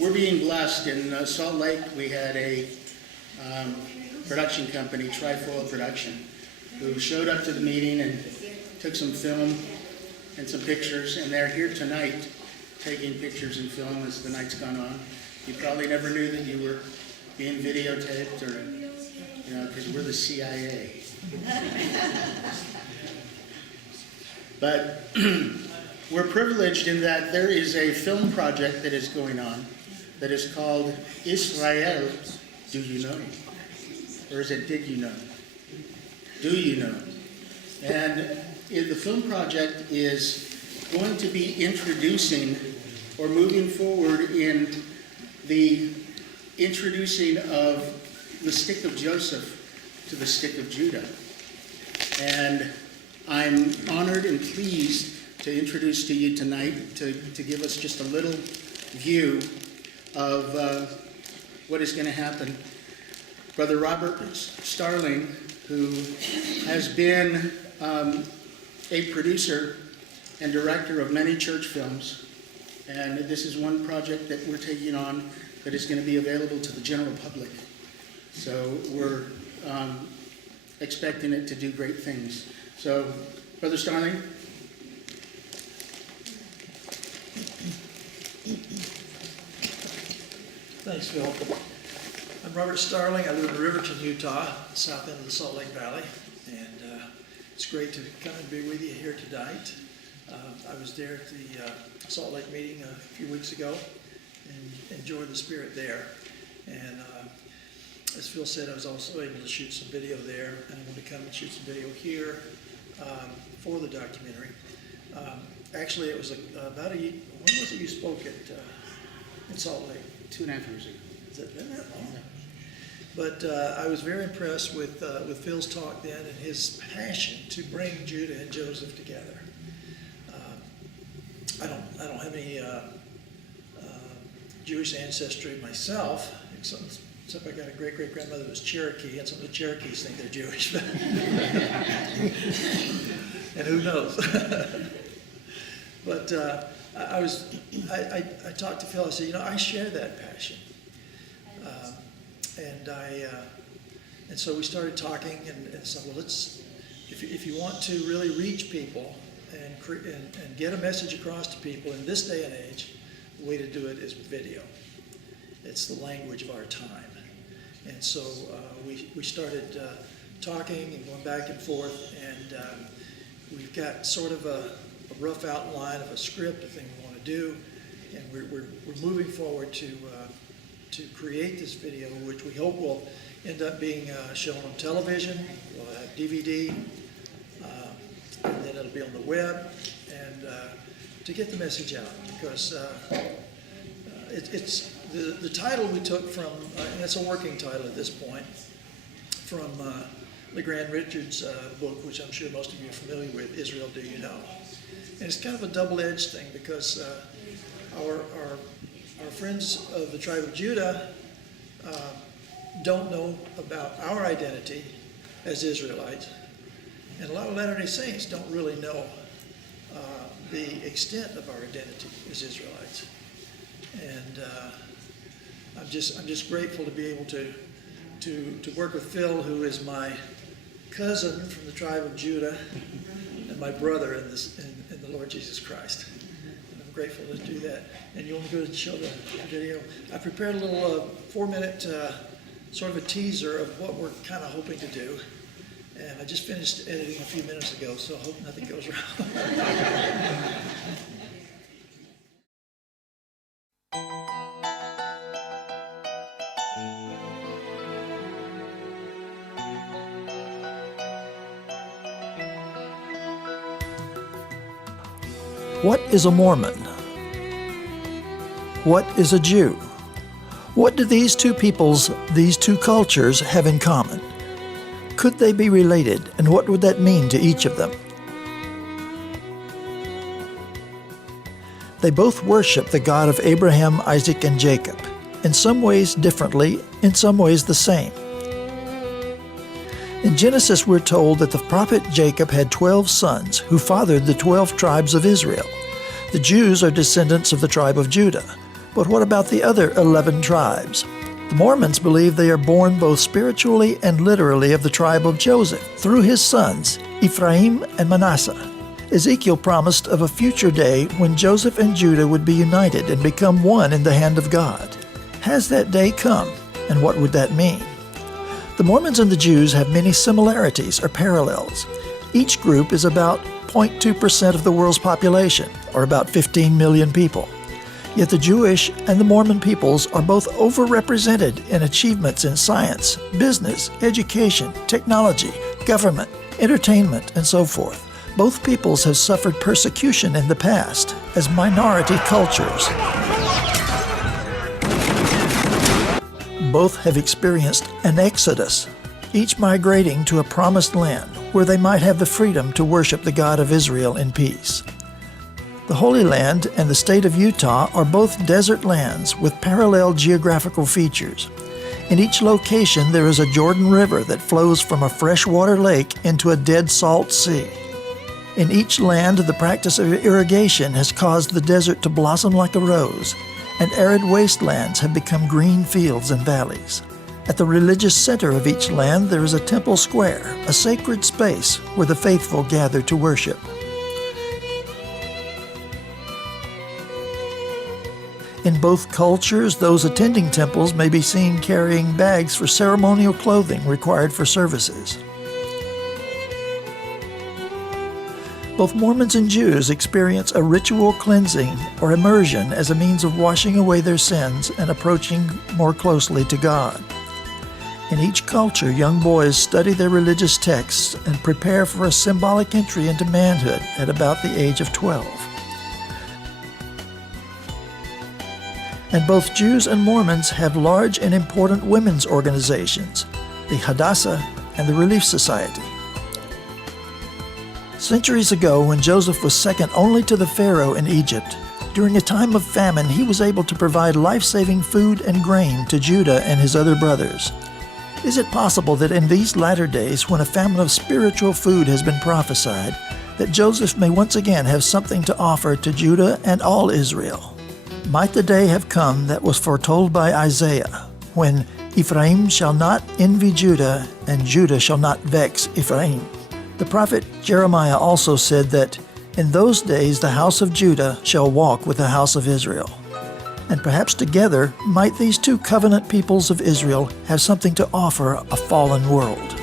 We're being blessed. In Salt Lake, we had a production company, Trifoil Production, who showed up to the meeting and took some film and some pictures, and they're here tonight taking pictures and film as the night's gone on. You probably never knew that you were being videotaped, or, because we're the CIA. But we're privileged in that there is a film project that is going on that is called Israel, Do You Know? Or is it Did You Know? Do You Know? And the film project is going to be introducing or moving forward in the introducing of the stick of Joseph to the stick of Judah. And I'm honored and pleased to introduce to you tonight to give us just a little view of what is going to happen. Brother Robert Starling, who has been a producer and director of many church films, and this is one project that we're taking on that is going to be available to the general public. So we're expecting it to do great things. So, Brother Starling. Thanks, Phil. I'm Robert Starling. I live in Riverton, Utah, south end of the Salt Lake Valley, and it's great to come and be with you here tonight. I was there at the Salt Lake meeting a few weeks ago and enjoyed the spirit there. And as Phil said, I was also able to shoot some video there, and I'm going to come and shoot some video here for the documentary. Actually, it was about a year. When was it you spoke in Salt Lake? 2.5 years ago. Has it been that long? Yeah. But I was very impressed with Phil's talk then and his passion to bring Judah and Joseph together. I don't have any Jewish ancestry myself, except I got a great-great-grandmother that was Cherokee, and some of the Cherokees think they're Jewish. And who knows? But I talked to Phil. I said, I share that passion, and so we started talking, and so well, if you want to really reach people and get a message across to people in this day and age, the way to do it is video. It's the language of our time, and so we started talking and going back and forth, and we've got sort of a rough outline of a script, a thing we want to do, and we're moving forward to create this video, which we hope will end up being shown on television. We'll have DVD, and then it'll be on the web, and to get the message out, because it's the title we took from, and it's a working title at this point, from LeGrand Richards' book, which I'm sure most of you are familiar with, Israel, Do You Know? And it's kind of a double-edged thing, because our friends of the tribe of Judah don't know about our identity as Israelites, and a lot of Latter-day Saints don't really know the extent of our identity as Israelites. And I'm just grateful to be able to work with Phil, who is my cousin from the tribe of Judah and my brother in the Lord Jesus Christ. And I'm grateful to do that. And you want to go to show the video? I prepared a little 4-minute sort of a teaser of what we're kind of hoping to do. And I just finished editing a few minutes ago, so I hope nothing goes wrong. What is a Mormon? What is a Jew? What do these two peoples, these two cultures, have in common? Could they be related, and what would that mean to each of them? They both worship the God of Abraham, Isaac, and Jacob, in some ways differently, in some ways the same. In Genesis, we're told that the prophet Jacob had 12 sons who fathered the 12 tribes of Israel. The Jews are descendants of the tribe of Judah. But what about the other 11 tribes? The Mormons believe they are born both spiritually and literally of the tribe of Joseph through his sons, Ephraim and Manasseh. Ezekiel promised of a future day when Joseph and Judah would be united and become one in the hand of God. Has that day come, and what would that mean? The Mormons and the Jews have many similarities or parallels. Each group is about 0.2% of the world's population, or about 15 million people. Yet the Jewish and the Mormon peoples are both overrepresented in achievements in science, business, education, technology, government, entertainment, and so forth. Both peoples have suffered persecution in the past as minority cultures. Both have experienced an exodus, each migrating to a promised land where they might have the freedom to worship the God of Israel in peace. The Holy Land and the state of Utah are both desert lands with parallel geographical features. In each location there is a Jordan River that flows from a freshwater lake into a dead salt sea. In each land the practice of irrigation has caused the desert to blossom like a rose, and arid wastelands have become green fields and valleys. At the religious center of each land there is a temple square, a sacred space where the faithful gather to worship. In both cultures, those attending temples may be seen carrying bags for ceremonial clothing required for services. Both Mormons and Jews experience a ritual cleansing or immersion as a means of washing away their sins and approaching more closely to God. In each culture, young boys study their religious texts and prepare for a symbolic entry into manhood at about the age of 12. And both Jews and Mormons have large and important women's organizations, the Hadassah and the Relief Society. Centuries ago, when Joseph was second only to the Pharaoh in Egypt, during a time of famine, he was able to provide life-saving food and grain to Judah and his other brothers. Is it possible that in these latter days, when a famine of spiritual food has been prophesied, that Joseph may once again have something to offer to Judah and all Israel? Might the day have come that was foretold by Isaiah, when Ephraim shall not envy Judah, and Judah shall not vex Ephraim? The prophet Jeremiah also said that, in those days the house of Judah shall walk with the house of Israel. And perhaps together might these two covenant peoples of Israel have something to offer a fallen world.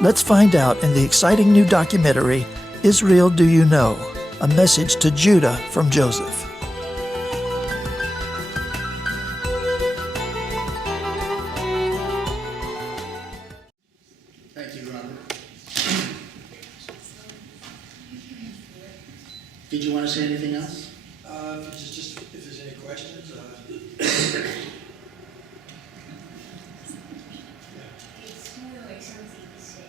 Let's find out in the exciting new documentary, Israel Do You Know? A Message to Judah from Joseph. Thank you, Robert. Did you want to say anything else? Just if there's any questions. It's more like something to say.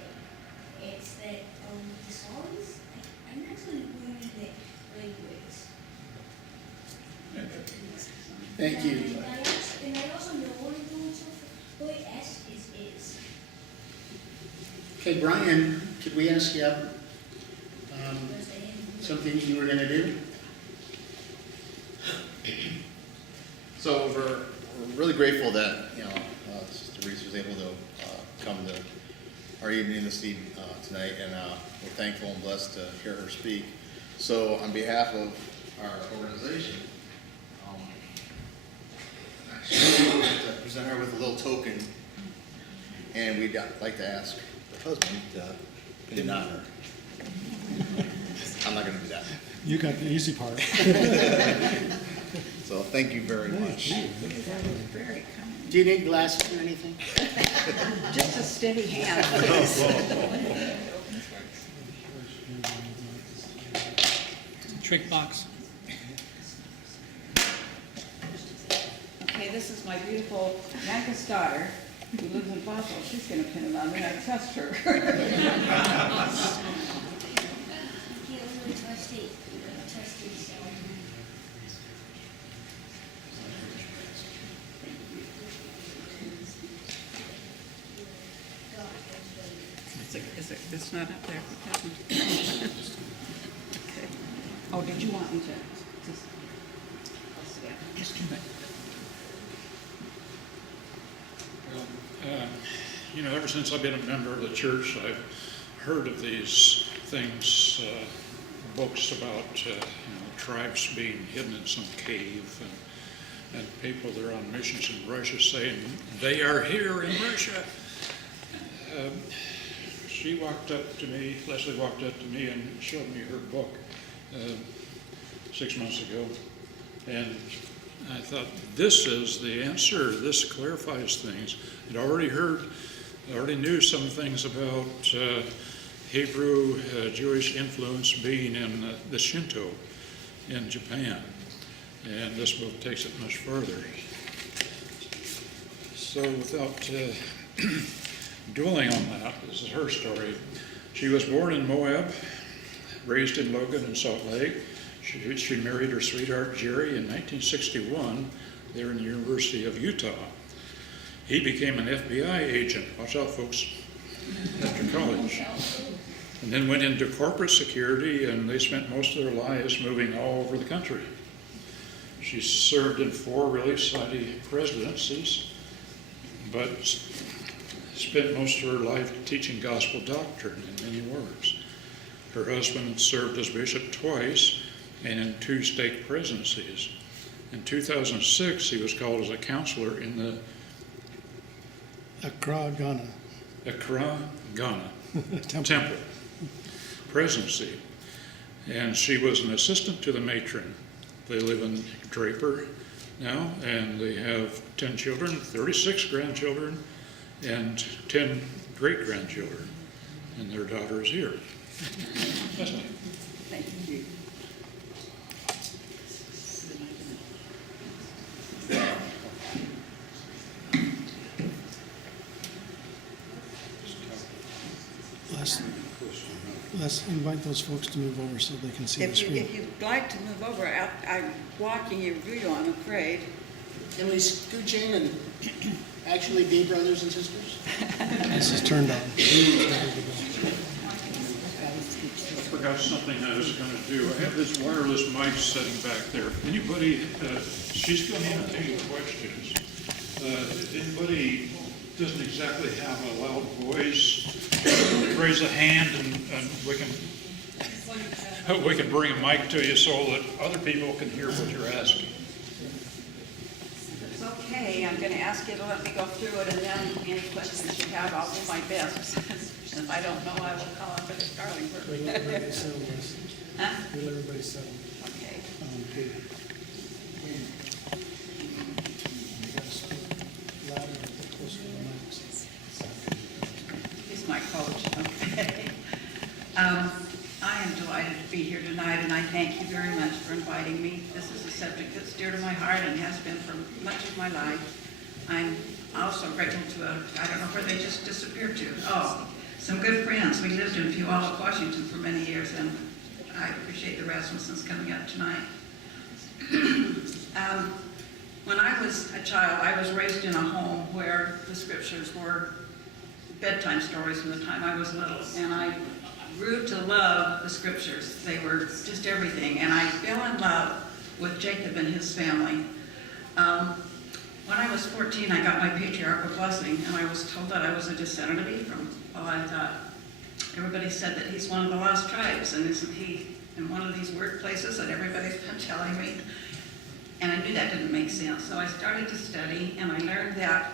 It's that the songs, I'm actually learning the language. Thank you. And I also know what I'm doing so far. Boy, S is. Okay, Brian, could we ask you something you were going to do? So we're really grateful that Sister Reese was able to come to our evening tonight, and we're thankful and blessed to hear her speak. So on behalf of our organization, I'd like to present her with a little token, and we'd like to ask her husband to pin on her. I'm not going to do that. You got the easy part. So thank you very much. Very kind. Do you need glasses or anything? Just a steady hand, please. Trick box. Okay, this is my beautiful youngest daughter who lives in Boswell. She's going to pin it on me. I trust her. You can't really trust it. Trust yourself. It's not up there. Okay. Oh, did you want me to? Just, I'll sit down. ever since I've been a member of the church, I've heard of these things, books about tribes being hidden in some cave, and people that are on missions in Russia saying they are here in Russia. Leslie walked up to me and showed me her book 6 months ago, and I thought, this is the answer. This clarifies things. I'd already knew some things about Hebrew Jewish influence being in the Shinto in Japan, and this book takes it much further. So without dwelling on that, this is her story. She was born in Moab, raised in Logan and Salt Lake. She married her sweetheart Jerry in 1961 there in the University of Utah. He became an FBI agent, watch out folks, after college. And then went into corporate security, and they spent most of their lives moving all over the country. She served in 4 really exciting presidencies, but spent most of her life teaching gospel doctrine in many words. Her husband served as bishop twice and in 2 stake presidencies. In 2006, he was called as a counselor in the Accra, Ghana. Temple presidency. And she was an assistant to the matron. They live in Draper now, and they have 10 children, 36 grandchildren, and 10 great-grandchildren. And their daughter is here. Leslie. Thank you. Let's invite those folks to move over so they can see the If screen. you'd like to move over, I'm blocking your view, I'm afraid. Can we scooch in and actually be brothers and sisters? This is turned on. I forgot something I was going to do. I have this wireless mic sitting back there. Anybody, she's going to answer your questions. Anybody doesn't exactly have a loud voice, raise a hand and we can bring a mic to you so that other people can hear what you're asking. It's okay, I'm going to ask you to let me go through it, and then any questions you have, I'll do my best. If I don't know, I will call up Brother Starlingberg. We'll let everybody settle this. Huh? We'll let everybody settle. Okay. Okay. You gotta speak louder and get closer to the mics. He's my coach, okay. I am delighted to be here tonight, and I thank you very much for inviting me. This is a subject that's dear to my heart and has been for much of my life. I'm also grateful to, I don't know where they just disappeared to. Oh, some good friends. We lived in Puyallup, Washington for many years, and I appreciate the Rasmussens coming up tonight. When I was a child, I was raised in a home where the scriptures were bedtime stories from the time I was little, and I grew to love the scriptures. They were just everything, and I fell in love with Jacob and his family. When I was 14, I got my patriarchal blessing, and I was told that I was a descendant of Ephraim. Well, I thought, everybody said that he's one of the lost tribes, and isn't he in one of these weird places that everybody's been telling me? And I knew that didn't make sense, so I started to study, and I learned that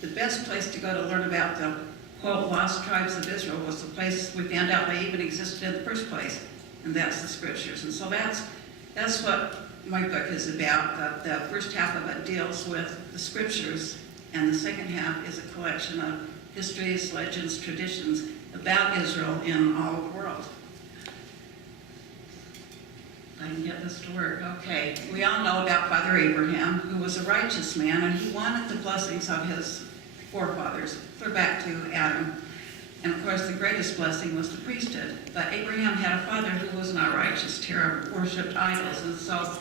the best place to go to learn about the quote, lost tribes of Israel was the place we found out they even existed in the first place, and that's the scriptures. And so that's what my book is about. The first half of it deals with the scriptures, and the second half is a collection of histories, legends, traditions about Israel in all of the world. I can get this to work. Okay, we all know about Father Abraham, who was a righteous man, and he wanted the blessings of his forefathers, clear back to Adam. And of course, the greatest blessing was the priesthood. But Abraham had a father who was not righteous, worshipped idols, and so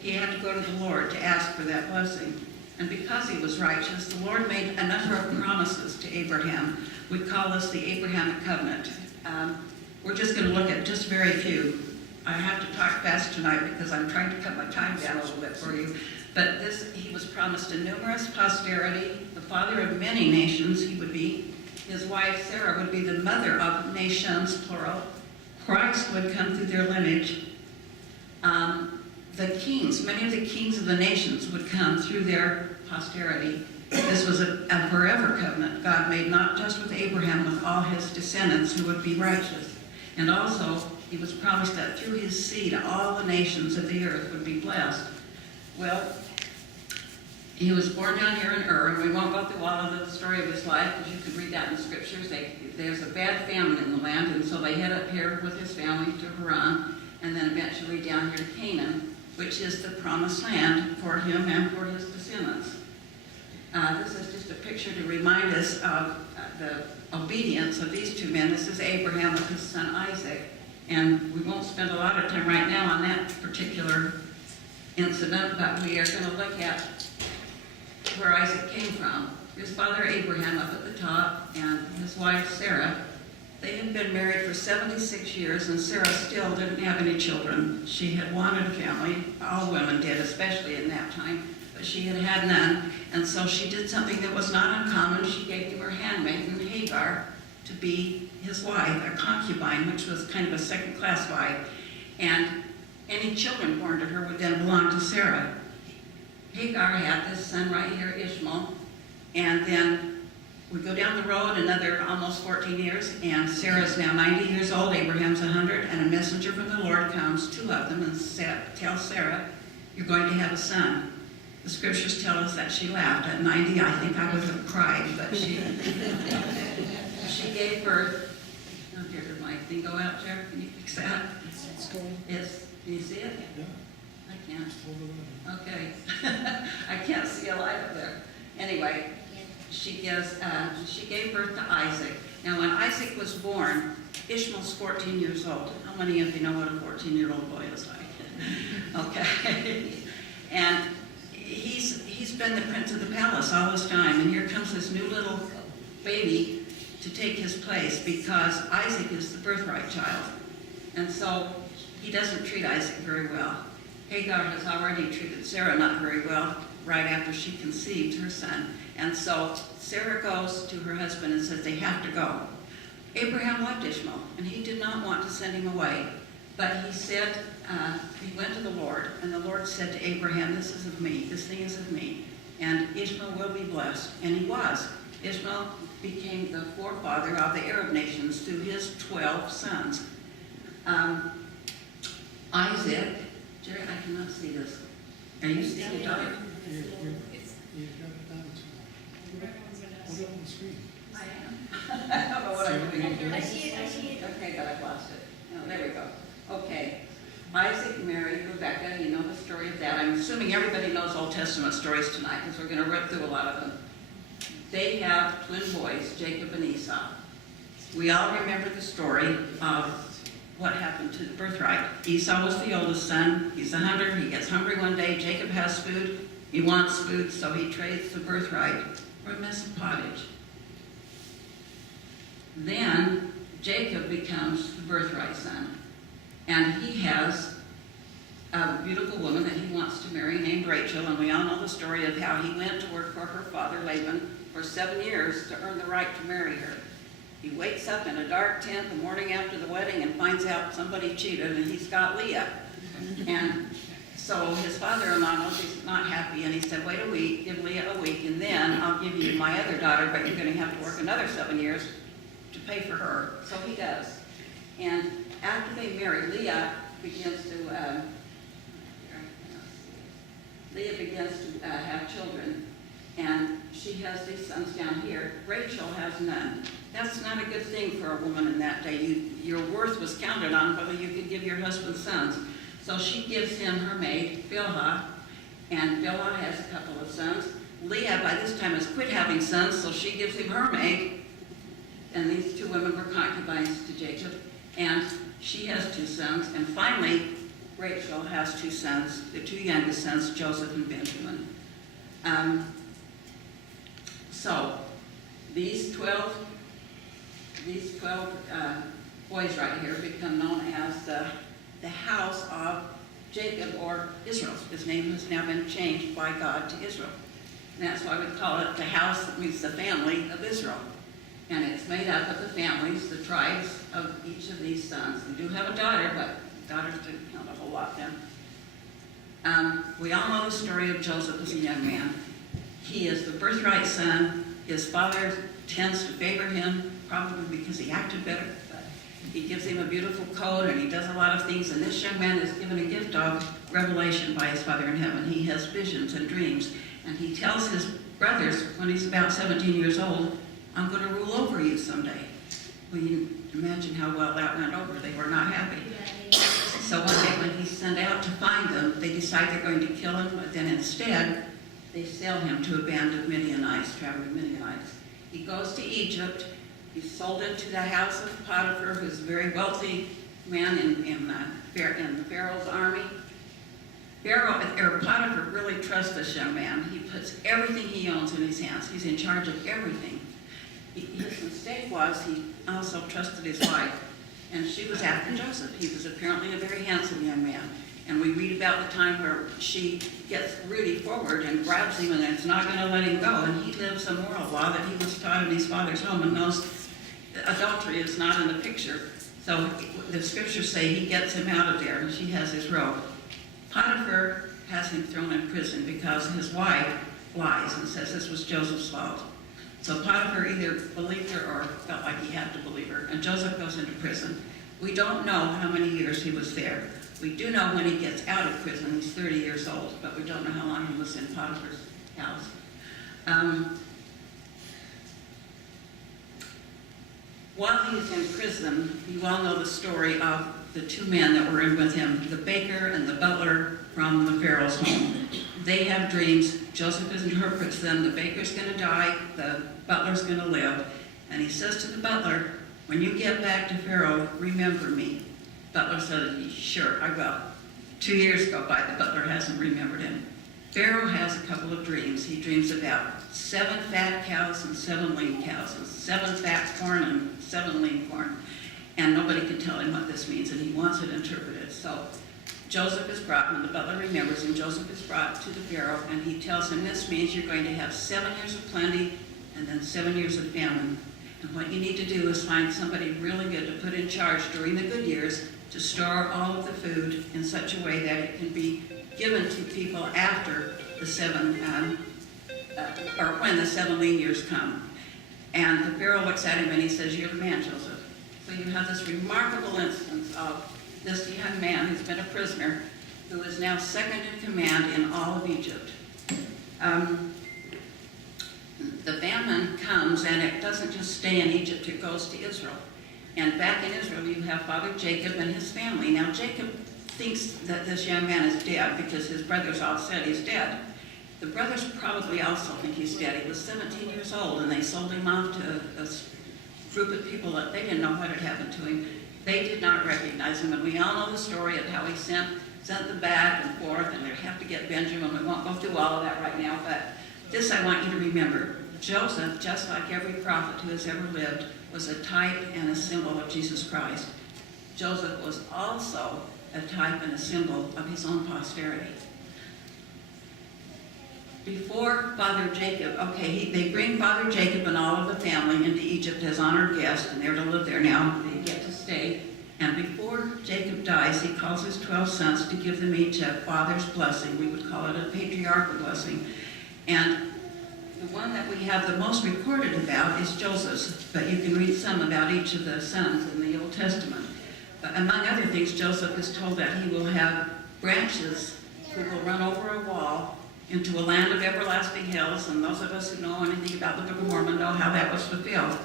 he had to go to the Lord to ask for that blessing. And because he was righteous, the Lord made a number of promises to Abraham. We call this the Abrahamic covenant. We're just going to look at just very few. I have to talk fast tonight because I'm trying to cut my time down a little bit for you. But he was promised a numerous posterity, the father of many nations he would be. his wife Sarah would be the mother of nations, plural. Christ would come through their lineage. The kings, many of the kings of the nations would come through their posterity. This was a forever covenant God made, not just with Abraham, with all his descendants who would be righteous. And also, he was promised that through his seed, all the nations of the earth would be blessed. Well, he was born down here in Ur, and we won't go through all of the story of his life, because you can read that in the scriptures. There's a bad famine in the land, and so they head up here with his family to Haran, and then eventually down here to Canaan, which is the promised land for him and for his descendants. This is just a picture to remind us of the obedience of these two men. This is Abraham with his son Isaac, and we won't spend a lot of time right now on that particular incident, but we are going to look at where Isaac came from. His father Abraham up at the top, and his wife Sarah. They had been married for 76 years, and Sarah still didn't have any children. She had wanted a family. All women did, especially in that time, but she had had none. And so she did something that was not uncommon. She gave him her handmaiden, Hagar, to be his wife, a concubine, which was kind of a second-class wife. And any children born to her would then belong to Sarah. Hagar had this son right here, Ishmael, and then we go down the road another almost 14 years, and Sarah's now 90 years old, Abraham's 100, and a messenger from the Lord comes, two of them, and tells Sarah, you're going to have a son. The scriptures tell us that she laughed. At 90, I think I would have cried, but she gave birth. Oh, here, did my thing go out, Jeff? Can you fix that? It's going, It's, do you see it? yeah, I can't. over there. Okay. I can't see a light up there. Anyway, she gave birth to Isaac. Now, when Isaac was born, Ishmael's 14 years old. How many of you know what a 14-year-old boy is like? Okay. And he's been the prince of the palace all this time, and here comes this new little baby to take his place, because Isaac is the birthright child. And so he doesn't treat Isaac very well. Hagar has already treated Sarah not very well right after she conceived her son. And so Sarah goes to her husband and says they have to go. Abraham loved Ishmael, and he did not want to send him away. But he said, he went to the Lord, and the Lord said to Abraham, this is of me, this thing is of me, and Ishmael will be blessed. And he was. Ishmael became the forefather of the Arab nations through his 12 sons. Isaac, Jerry, I cannot see this. Are you seeing it, daughter? You got it down to, put it on the screen. I don't know what I'm doing. I see it. Okay, but I've lost it. Oh, there we go. Okay. Isaac married Rebekah. You know the story of that. I'm assuming everybody knows Old Testament stories tonight, because we're going to rip through a lot of them. They have twin boys, Jacob and Esau. We all remember the story of what happened to the birthright. Esau was the oldest son. He's a hunter. He gets hungry one day. Jacob has food. He wants food, so he trades the birthright for a mess of pottage. Then Jacob becomes the birthright son. And he has a beautiful woman that he wants to marry named Rachel. And we all know the story of how he went to work for her father, Laban, for 7 years to earn the right to marry her. He wakes up in a dark tent the morning after the wedding and finds out somebody cheated, and he's got Leah. And so his father-in-law knows he's not happy, and he said, wait a week, give Leah a week, and then I'll give you my other daughter, but you're going to have to work another 7 years to pay for her. So he does. And after they marry, Leah begins to have children, and she has these sons down here. Rachel has none. That's not a good thing for a woman in that day. Your worth was counted on whether you could give your husband sons. So she gives him her maid, Bilhah, and Bilhah has a couple of sons. Leah, by this time, has quit having sons, so she gives him her maid, and these two women were concubines to Jacob, and she has 2 sons, and finally, Rachel has 2 sons, the 2 youngest sons, Joseph and Benjamin. So these 12 boys right here become known as the house of Jacob, or Israel. His name has now been changed by God to Israel. And that's why we call it the house, that means the family of Israel. And it's made up of the families, the tribes of each of these sons. They do have a daughter, but daughters didn't count a whole lot then. We all know the story of Joseph as a young man. He is the birthright son. His father tends to favor him, probably because he acted better. But he gives him a beautiful coat, and he does a lot of things. And this young man is given a gift of revelation by his Father in heaven. He has visions and dreams. And he tells his brothers, when he's about 17 years old, I'm going to rule over you someday. Well, you imagine how well that went over. They were not happy. So one day when he's sent out to find them, they decide they're going to kill him, but then instead, they sell him to a band of Midianites, traveling Midianites. He goes to Egypt. He's sold into the house of Potiphar, who's a very wealthy man in the Pharaoh's army. Potiphar really trusts this young man. He puts everything he owns in his hands. He's in charge of everything. His mistake was he also trusted his wife, and she was after Joseph. He was apparently a very handsome young man. And we read about the time where she gets really forward and grabs him and is not going to let him go. And he lives a moral law that he was taught in his father's home and knows adultery is not in the picture. So the scriptures say he gets him out of there, and she has his robe. Potiphar has him thrown in prison because his wife lies and says this was Joseph's fault. So Potiphar either believed her or felt like he had to believe her, and Joseph goes into prison. We don't know how many years he was there. We do know when he gets out of prison, he's 30 years old, but we don't know how long he was in Potiphar's house. While he's in prison, you all know the story of the two men that were in with him, the baker and the butler from the Pharaoh's home. They have dreams. Joseph interprets them. The baker's going to die. The butler's going to live. And he says to the butler, when you get back to Pharaoh, remember me. Butler said, sure, I will. 2 years go by. The butler hasn't remembered him. Pharaoh has a couple of dreams. He dreams about 7 fat cows and 7 lean cows, and 7 fat corn and 7 lean corn. And nobody can tell him what this means, and he wants it interpreted. So Joseph is brought, when the butler remembers him, Joseph is brought to the Pharaoh, and he tells him this means you're going to have 7 years of plenty and then 7 years of famine. And what you need to do is find somebody really good to put in charge during the good years to store all of the food in such a way that it can be given to people after the 7, or when the 7 lean years come. And the Pharaoh looks at him and he says, you're the man, Joseph. So you have this remarkable instance of this young man who's been a prisoner, who is now second in command in all of Egypt. The famine comes, and it doesn't just stay in Egypt, it goes to Israel. And back in Israel, you have Father Jacob and his family. Now, Jacob thinks that this young man is dead because his brothers all said he's dead. The brothers probably also think he's dead. He was 17 years old, and they sold him off to a group of people that they didn't know what had happened to him. They did not recognize him, and we all know the story of how he sent them back and forth, and they have to get Benjamin. We won't go through all of that right now, but this I want you to remember. Joseph, just like every prophet who has ever lived, was a type and a symbol of Jesus Christ. Joseph was also a type and a symbol of his own posterity. Before Father Jacob, they bring Father Jacob and all of the family into Egypt as honored guests, and they're to live there now. They get to stay. And before Jacob dies, he calls his 12 sons to give them each a father's blessing. We would call it a patriarchal blessing. And the one that we have the most recorded about is Joseph's, but you can read some about each of the sons in the Old Testament. But among other things, Joseph is told that he will have branches who will run over a wall into a land of everlasting hills, and those of us who know anything about the Book of Mormon know how that was fulfilled.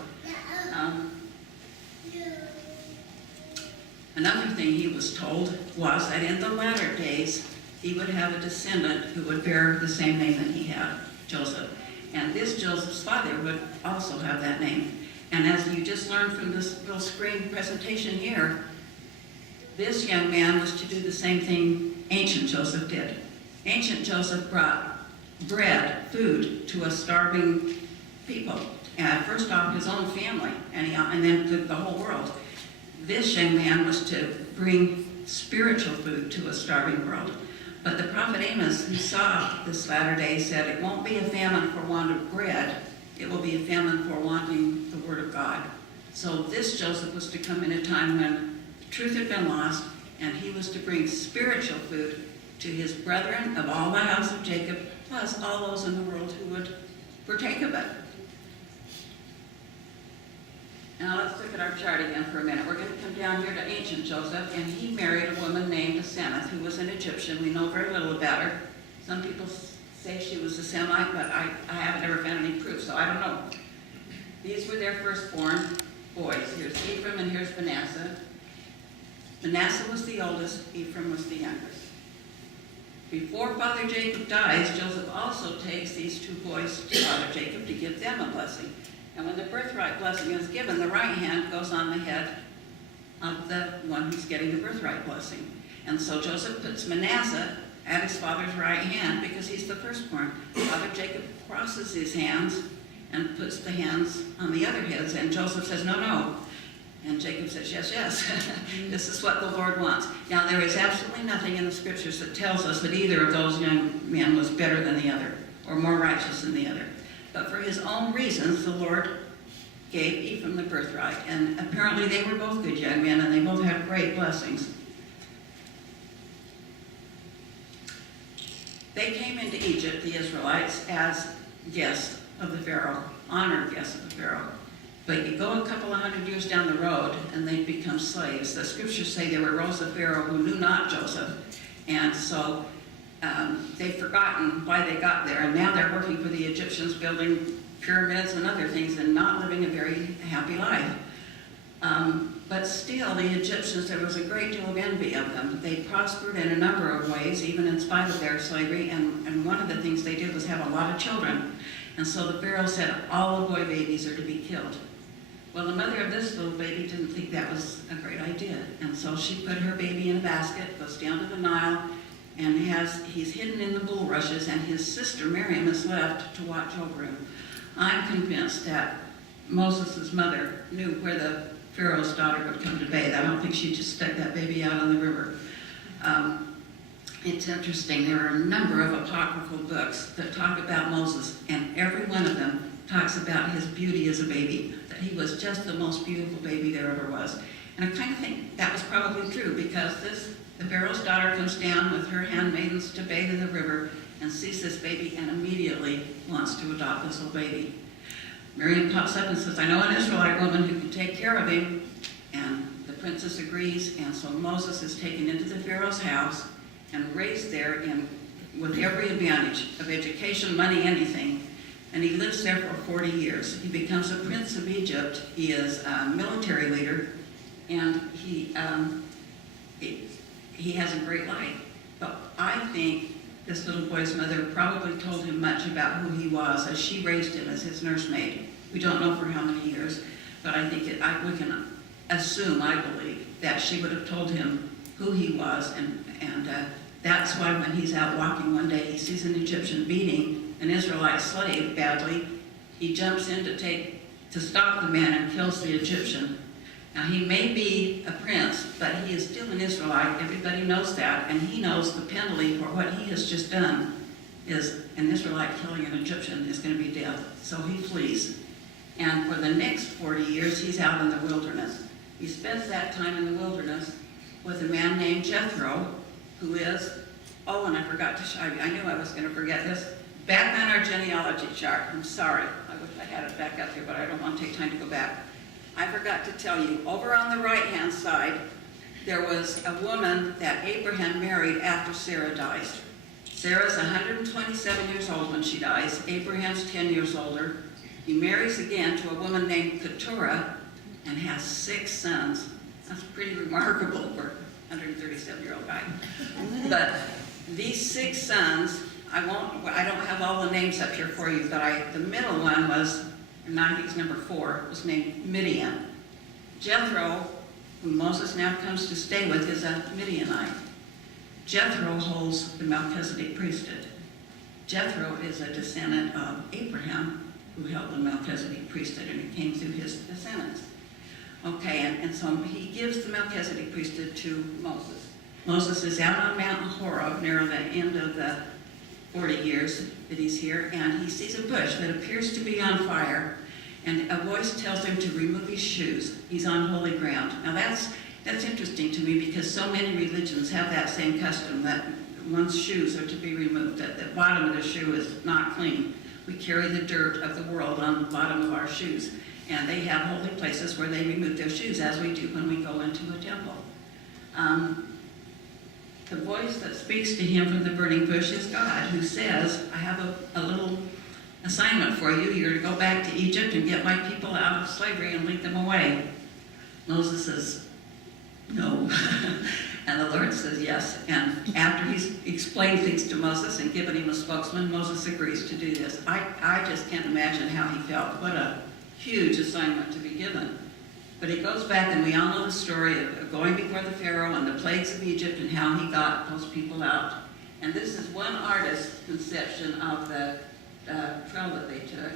Another thing he was told was that in the latter days, he would have a descendant who would bear the same name that he had, Joseph. And this Joseph's father would also have that name. And as you just learned from this little screen presentation here, this young man was to do the same thing ancient Joseph did. Ancient Joseph brought bread, food, to a starving people. And first off, his own family, and then to the whole world. This young man was to bring spiritual food to a starving world. But the prophet Amos, who saw this latter day, said, it won't be a famine for want of bread. it will be a famine for wanting the word of God. So this Joseph was to come in a time when truth had been lost, and he was to bring spiritual food to his brethren of all the house of Jacob, plus all those in the world who would partake of it. Now let's look at our chart again for a minute. We're going to come down here to ancient Joseph, and he married a woman named Asenath, who was an Egyptian. We know very little about her. Some people say she was a Semite, but I haven't ever found any proof, so I don't know. These were their firstborn boys. Here's Ephraim and here's Manasseh. Manasseh was the oldest, Ephraim was the youngest. Before Father Jacob dies, Joseph also takes these two boys to Father Jacob to give them a blessing. And when the birthright blessing is given, the right hand goes on the head of the one who's getting the birthright blessing. And so Joseph puts Manasseh at his father's right hand because he's the firstborn. Father Jacob crosses his hands and puts the hands on the other heads, and Joseph says, no, no. And Jacob says, yes, yes, this is what the Lord wants. Now, there is absolutely nothing in the scriptures that tells us that either of those young men was better than the other or more righteous than the other. But for his own reasons, the Lord gave Ephraim the birthright. And apparently they were both good young men, and they both had great blessings. They came into Egypt, the Israelites, as guests of the Pharaoh, honored guests of the Pharaoh. But you go a couple of hundred years down the road, and they become slaves. The scriptures say there were rows of Pharaoh who knew not Joseph. And so they've forgotten why they got there, and now they're working for the Egyptians, building pyramids and other things, and not living a very happy life. But still, the Egyptians, there was a great deal of envy of them. They prospered in a number of ways, even in spite of their slavery, and one of the things they did was have a lot of children. And so the Pharaoh said, all the boy babies are to be killed. Well, the mother of this little baby didn't think that was a great idea, and so she put her baby in a basket, goes down to the Nile, and he's hidden in the bulrushes, and his sister Miriam is left to watch over him. I'm convinced that Moses' mother knew where the Pharaoh's daughter would come to bathe. I don't think she just stuck that baby out on the river. It's interesting, there are a number of apocryphal books that talk about Moses, and every one of them talks about his beauty as a baby, that he was just the most beautiful baby there ever was. And I kind of think that was probably true, because the Pharaoh's daughter comes down with her handmaidens to bathe in the river and sees this baby and immediately wants to adopt this little baby. Miriam pops up and says, I know an Israelite woman who can take care of him, and the princess agrees, and so Moses is taken into the Pharaoh's house and raised there with every advantage of education, money, anything. And he lives there for 40 years. He becomes a prince of Egypt. He is a military leader, and he has a great life. But I think this little boy's mother probably told him much about who he was as she raised him as his nursemaid. We don't know for how many years, but I think we can assume, I believe, that she would have told him who he was, and that's why when he's out walking one day, he sees an Egyptian beating an Israelite slave badly. He jumps in to stop the man and kills the Egyptian. Now, he may be a prince, but he is still an Israelite. Everybody knows that, and he knows the penalty for what he has just done is an Israelite killing an Egyptian is going to be death. So he flees. And for the next 40 years, he's out in the wilderness. He spends that time in the wilderness with a man named Jethro, who is, oh, and I forgot to show you, I knew I was going to forget this, back on our genealogy chart. I'm sorry, I wish I had it back up here, but I don't want to take time to go back. I forgot to tell you, over on the right-hand side, there was a woman that Abraham married after Sarah dies. Sarah's 127 years old when she dies. Abraham's 10 years older. He marries again to a woman named Keturah and has 6 sons. That's pretty remarkable for a 137-year-old guy. But these 6 sons, I don't have all the names up here for you, but the middle one was, and I think it's number 4, was named Midian. Jethro, who Moses now comes to stay with, is a Midianite. Jethro holds the Melchizedek priesthood. Jethro is a descendant of Abraham, who held the Melchizedek priesthood, and it came through his descendants. Okay, and so he gives the Melchizedek priesthood to Moses. Moses is out on Mount Horeb near the end of the 40 years that he's here, and he sees a bush that appears to be on fire, and a voice tells him to remove his shoes. He's on holy ground. Now that's interesting to me, because so many religions have that same custom, that one's shoes are to be removed, that the bottom of the shoe is not clean. We carry the dirt of the world on the bottom of our shoes, and they have holy places where they remove their shoes, as we do when we go into a temple. The voice that speaks to him from the burning bush is God, who says, I have a little assignment for you. You're to go back to Egypt and get my people out of slavery and lead them away. Moses says, no. And the Lord says yes. And after he's explained things to Moses and given him a spokesman, Moses agrees to do this. I just can't imagine how he felt. What a huge assignment to be given. But he goes back, and we all know the story of going before the Pharaoh and the plagues of Egypt and how he got those people out. And this is one artist's conception of the trail that they took.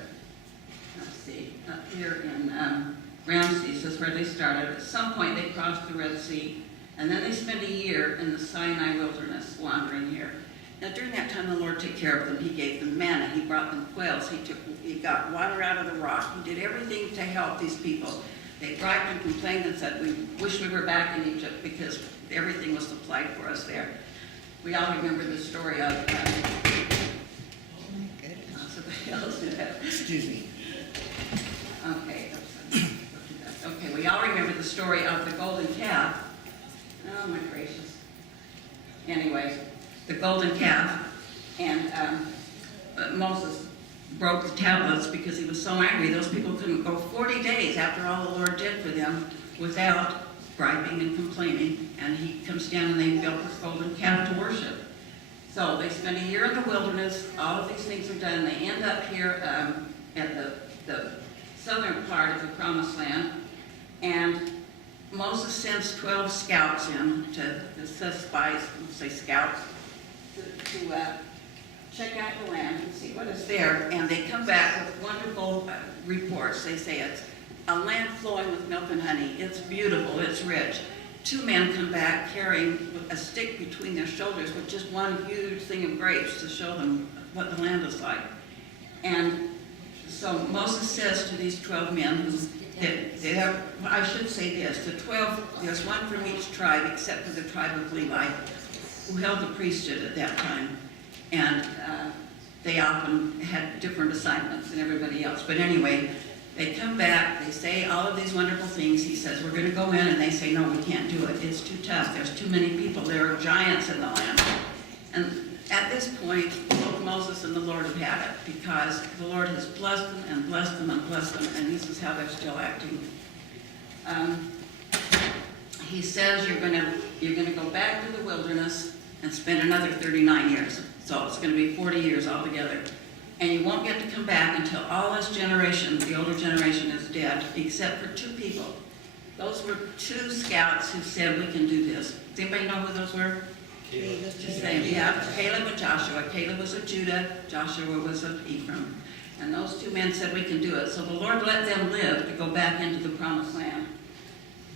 Let's see, up here in Ramses is where they started. At some point they crossed the Red Sea, and then they spent a year in the Sinai wilderness wandering here. Now during that time the Lord took care of them. He gave them manna, he brought them quails, he got water out of the rock, he did everything to help these people. They griped and complained and said, we wish we were back in Egypt because everything was supplied for us there. We all remember the story of... Excuse me. Okay. Okay, we all remember the story of the golden calf. Oh my gracious. Anyway, the golden calf, and Moses broke the tablets because he was so angry. Those people couldn't go 40 days after all the Lord did for them without griping and complaining. And he comes down and they built this golden calf to worship. So they spend a year in the wilderness. All of these things are done. They end up here at the southern part of the Promised Land. And Moses sends 12 scouts in it says spies, let's say scouts, to check out the land and see what is there. And they come back with wonderful reports. They say it's a land flowing with milk and honey. It's beautiful, it's rich. 2 men come back carrying a stick between their shoulders with just one huge thing of grapes to show them what the land is like. And so Moses says to these 12 men, they have, I should say this, the 12, there's one from each tribe except for the tribe of Levi, who held the priesthood at that time. And they often had different assignments than everybody else. But anyway, they come back, they say all of these wonderful things. He says, we're going to go in, and they say, no, we can't do it. It's too tough. There's too many people. There are giants in the land. And at this point, both Moses and the Lord have had it, because the Lord has blessed them and blessed them and blessed them, and this is how they're still acting. He says you're going to go back to the wilderness and spend another 39 years. So it's going to be 40 years altogether. And you won't get to come back until all this generation, the older generation, is dead, except for 2 people. Those were 2 scouts who said, we can do this. Does anybody know who those were? Yeah, Caleb and Joshua. Caleb was of Judah, Joshua was of Ephraim. And those 2 men said, we can do it. So the Lord let them live to go back into the Promised Land.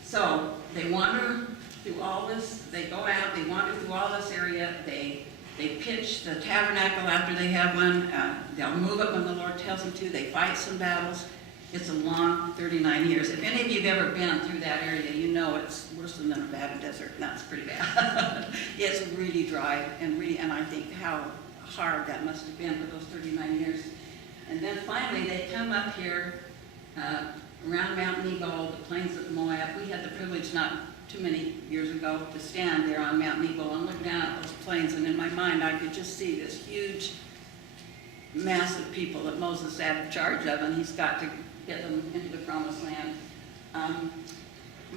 So they wander through all this, they go out, they wander through all this area, they pitch the tabernacle after they have one, they'll move it when the Lord tells them to, they fight some battles. It's a long 39 years. If any of you have ever been through that area, you know it's worse than the Nevada desert. That's pretty bad. It's really dry, and I think how hard that must have been for those 39 years. And then finally they come up here around Mount Nebo, the plains of Moab. We had the privilege not too many years ago to stand there on Mount Nebo and look down at those plains, and in my mind I could just see this huge mass of people that Moses had charge of, and he's got to get them into the Promised Land.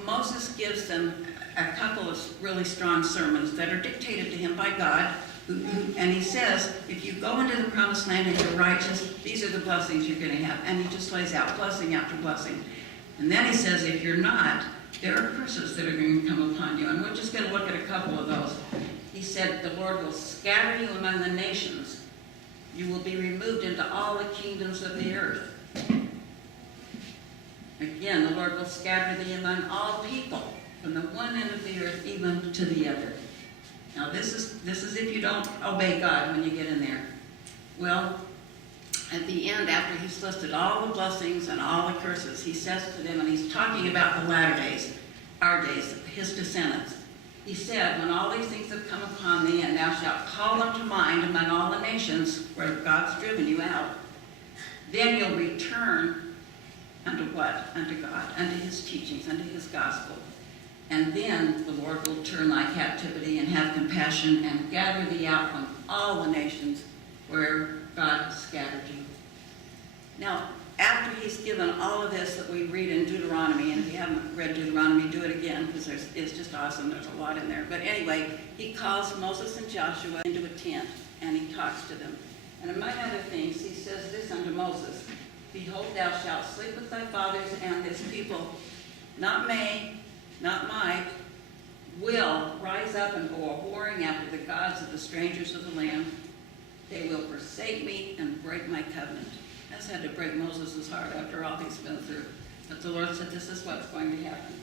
Moses gives them a couple of really strong sermons that are dictated to him by God, and he says, if you go into the Promised Land and you're righteous, these are the blessings you're going to have. And he just lays out blessing after blessing. And then he says, if you're not, there are curses that are going to come upon you. And we're just going to look at a couple of those. He said, the Lord will scatter you among the nations. You will be removed into all the kingdoms of the earth. Again, the Lord will scatter thee among all people, from the one end of the earth even to the other. Now this is if you don't obey God when you get in there. Well, at the end, after he's listed all the blessings and all the curses, he says to them, and he's talking about the latter days, our days, his descendants. He said, when all these things have come upon thee, and thou shalt call them to mind among all the nations where God's driven you out, then you'll return unto what? Unto God, unto his teachings, unto his gospel. And then the Lord will turn thy captivity and have compassion and gather thee out from all the nations where God has scattered you. Now, after he's given all of this that we read in Deuteronomy, and if you haven't read Deuteronomy, do it again, because it's just awesome. There's a lot in there. But anyway, he calls Moses and Joshua into a tent, and he talks to them. And among other things, he says this unto Moses, Behold, thou shalt sleep with thy fathers, and this people, not may, not might, will rise up and go a-whoring after the gods of the strangers of the land. They will forsake me and break my covenant. That's had to break Moses' heart after all he's been through. But the Lord said, this is what's going to happen.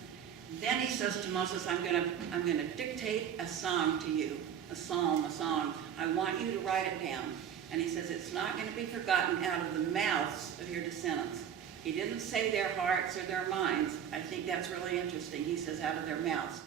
Then he says to Moses, I'm going to dictate a song to you, a psalm, a song. I want you to write it down. And he says, it's not going to be forgotten out of the mouths of your descendants. He didn't say their hearts or their minds. I think that's really interesting. He says out of their mouths.